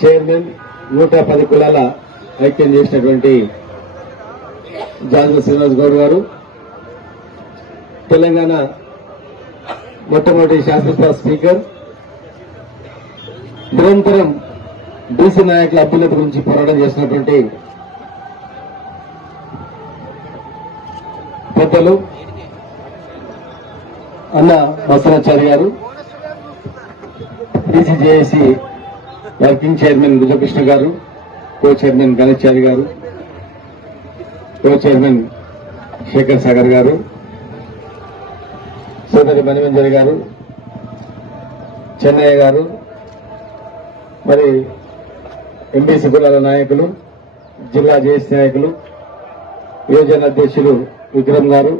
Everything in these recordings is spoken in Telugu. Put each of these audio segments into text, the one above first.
చైర్మన్ నూట పది కులాల ఐక్యం చేసినటువంటి జాజు శ్రీనివాస్ గౌడ్ గారు తెలంగాణ మొట్టమొదటి శాసనసభ స్పీకర్ నిరంతరం బీసీ నాయకుల అభ్యున్నతి గురించి పోరాటం చేసినటువంటి పెద్దలు అన్న బసరాచారి గారు బీసీజేఏసీ వర్కింగ్ చైర్మన్ గుజకృష్ణ గారు కో చైర్మన్ గణేశారి గారు కో చైర్మన్ శేఖర్ సాగర్ గారు సోదరి మణిమంజరి గారు చెన్నయ్య గారు మరి ఎంబీసీ కులాల నాయకులు జిల్లా జేఎస్ నాయకులు యువజన అధ్యక్షులు విక్రమ్ గారు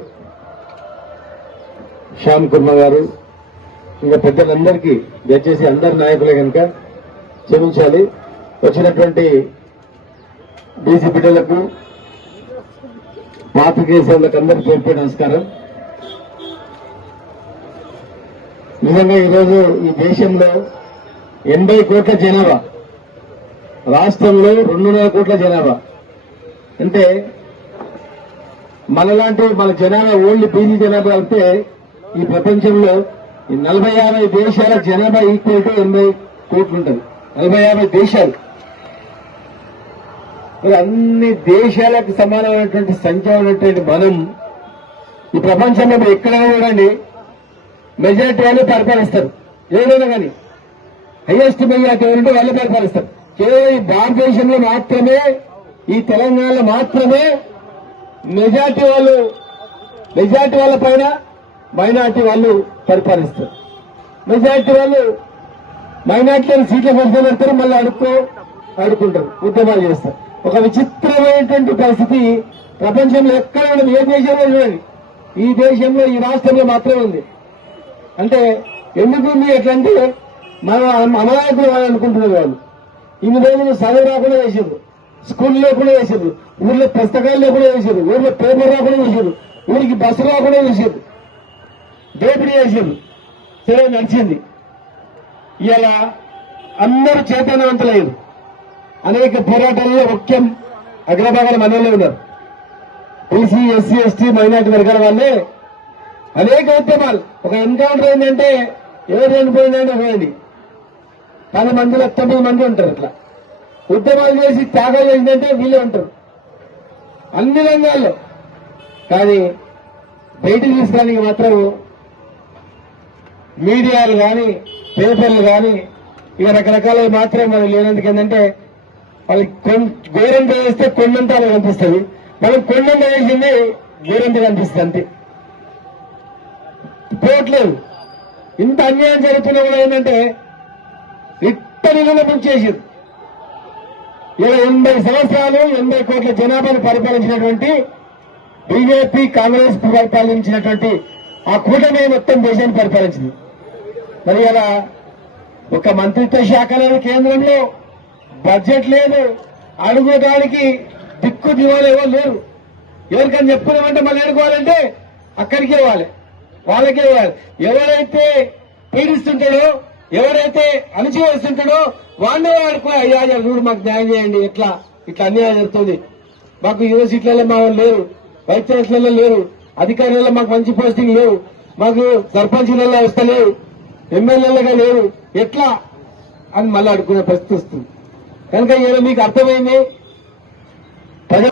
శ్యామ్ కుర్మ గారు ఇంకా పెద్దలందరికీ దయచేసి అందరి నాయకులే కనుక క్షమించాలి. వచ్చినటువంటి బీసీ బిడ్డలకు పాత్రికేయులకు అందరికీ పేరు పేరు నమస్కారం. నిజంగా ఈరోజు ఈ దేశంలో ఎనభై కోట్ల జనాభా రాష్ట్రంలో రెండున్నర కోట్ల జనాభా. అంటే మనలాంటి మన జనాభా ఓన్లీ బీసీ జనాభా అంటే ఈ ప్రపంచంలో ఈ నలభై యాభై దేశాల జనాభా ఈక్వల్ టు ఎనభై కోట్లు ఉంటుంది. నలభై యాభై దేశాలు. మరి అన్ని దేశాలకు సమానమైనటువంటి సంఖ్య ఉన్నటువంటి మనం ఈ ప్రపంచంలో మీరు ఎక్కడైనా చూడండి మెజార్టీ వాళ్ళు పరిపాలిస్తారు. ఏదైనా కానీ. హైయెస్ట్ మెజారిటీ ఉంటే వాళ్ళు పరిపాలిస్తారు. కేవలం ఈ భారతదేశంలో మాత్రమే ఈ తెలంగాణలో మాత్రమే మెజార్టీ వాళ్ళు మెజార్టీ వాళ్ళ పైన మైనార్టీ వాళ్ళు పరిపాలిస్తారు. మెజార్టీ వాళ్ళు మైనార్టీ సీట్ల పరిస్థితి పెడతారు మళ్ళీ అడుక్కో అడుక్కుంటారు. ఉద్యమాలు చేస్తారు. ఒక విచిత్రమైనటువంటి పరిస్థితి ప్రపంచంలో ఎక్కడ ఉండదు ఏ దేశంలో చూడండి. ఈ దేశంలో ఈ రాష్ట్రంలో మాత్రమే ఉంది. అంటే ఎందుకు ఉంది ఎట్లా అంటే మన అమాయకులు వాళ్ళు అనుకుంటున్నారు వాళ్ళు. ఇన్ని రోజులు చదువు రాకుండా చేసారు స్కూల్ లేకుండా చేసారు ఊర్లో పుస్తకాలు లేకుండా చేసారు ఊర్లో పేపర్ రాకుండా చేసారు ఊరికి బస్సు రాకుండా చేసారు దోపిడీ చేసారు సరే నడిచింది. ఇలా అందరూ చైతన్యవంతులయ్యారు. అనేక పోరాటాల్లో ముఖ్యం అగ్రభాగాల మనలో ఉన్నారు. బీసీ ఎస్సీ ఎస్టీ మైనార్టీ వర్గాల వాళ్ళే అనేక ఉద్యమాలు. ఒక ఎన్కౌంటర్ ఏంటంటే ఎవరు చనిపోయిందంటే పోయింది పది మందిలో తొమ్మిది మంది ఉంటారు ఇట్లా ఉద్యమాలు చేసి త్యాగం చేసిందంటే వీళ్ళే ఉంటారు. అన్ని రంగాల్లో. కానీ బయటికి తీసుకోవడానికి మాత్రం మీడియాలు కానీ పేపర్లు కానీ ఇక రకరకాల మాత్రం మనం లేనందుకు ఏంటంటే వాళ్ళకి గోరంత వేస్తే కొండంత అలా కనిపిస్తుంది. మనం కొండంత వేసింది గోరంత కనిపిస్తుంది అంతే. పోవట్లేదు ఇంత అన్యాయం జరుగుతున్నా కూడా ఏంటంటే ఇట్టడిలో ముంచేసారు ఇలా ఎనభై సంవత్సరాలు ఎనభై కోట్ల జనాభాను పరిపాలించినటువంటి బీజేపీ కాంగ్రెస్ పరిపాలించినటువంటి ఆ కూటమి మొత్తం దేశాన్ని పరిపాలించింది. మరి అలా ఒక మంత్రిత్వ శాఖ లేని కేంద్రంలో బడ్జెట్ లేదు అడుగుదానికి దిక్కు దివాలు ఎవరు లేరు. ఎవరికని చెప్పుకున్నామంటే మళ్ళీ అడుకోవాలంటే అక్కడికి ఇవ్వాలి వాళ్ళకే ఇవ్వాలి. ఎవరైతే పీడిస్తుంటాడో ఎవరైతే అణచివేస్తుంటాడో వాళ్ళే వాడుకో. అయ్యా అయ్యా చూడు మాకు న్యాయం చేయండి ఇట్లా ఇట్లా అన్యాయం జరుగుతుంది. మాకు యూనివర్సిటీలలో మా వాళ్ళు లేరు వైస్ లేరు అధికారులలో మాకు మంచి పోస్టింగ్ లేవు మాకు సర్పంచ్లలో వస్తలేవు ఎమ్మెల్యేలుగా లేరు. ఎట్లా? అని మళ్ళీ అడుకునే పరిస్థితి వస్తుంది. కనుక ఈయన మీకు అర్థమైంది?